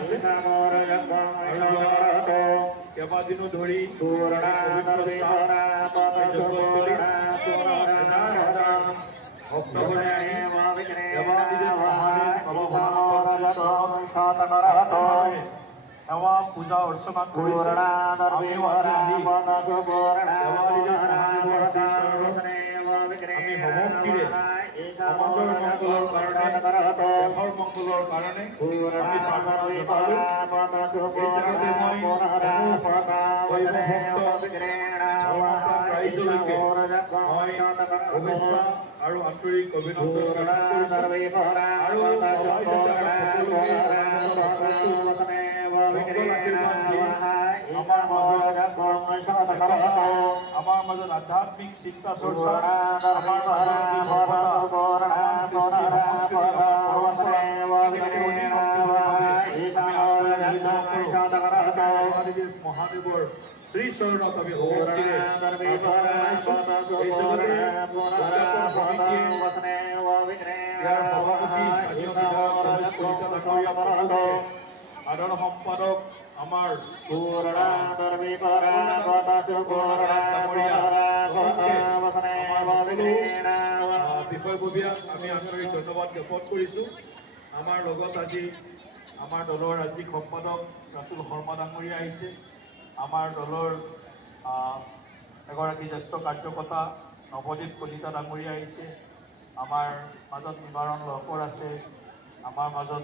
হৈছে কেইবাদিনো ধৰি ভক্তগণে আহি দেৱাদিদেৱ মহাদেৱ সেৱা পূজা অৰ্চনা কৰিছে। আমিও আজি আহি দেৱাদিদেৱ মহাদেৱৰ শ্ৰীচৰণত আমি সমষ্টিৰে সমাজৰ মংগলৰ কাৰণে দেশৰ মংগলৰ কাৰণে আমি প্ৰাৰ্থনা জনালোঁ। এই জাগাতে মই ৰাইজলৈকে মই শুভেচ্ছা আৰু আন্তৰিক অভিনন্দন জ্ঞাপন কৰিছোঁ আৰু আমাৰ মাজত আধ্যাত্মিক চিন্তা চৰ্চা আমাৰ মহাদেৱৰ শ্ৰীচৰণত আমি ভক্তিৰে ইয়াৰ সভাপতি স্থানীয় বিধায়ক ৰমেশ কলিতা ডাঙৰীয়া, সাধাৰণ সম্পাদক আমাৰ বিষয়ববীয়াক আমি আন্তৰিক ধন্যবাদ জ্ঞাপন কৰিছোঁ। আমাৰ লগত আজি আমাৰ দলৰ ৰাজ্যিক সম্পাদক ৰাতুল শৰ্মা ডাঙৰীয়া আহিছে। আমাৰ দলৰ এগৰাকী জ্যেষ্ঠ কাৰ্যকৰ্তা নৱদীপ কলিতা ডাঙৰীয়া আহিছে। আমাৰ মাজত নিবাৰণ লহকৰ আছে। আমাৰ মাজত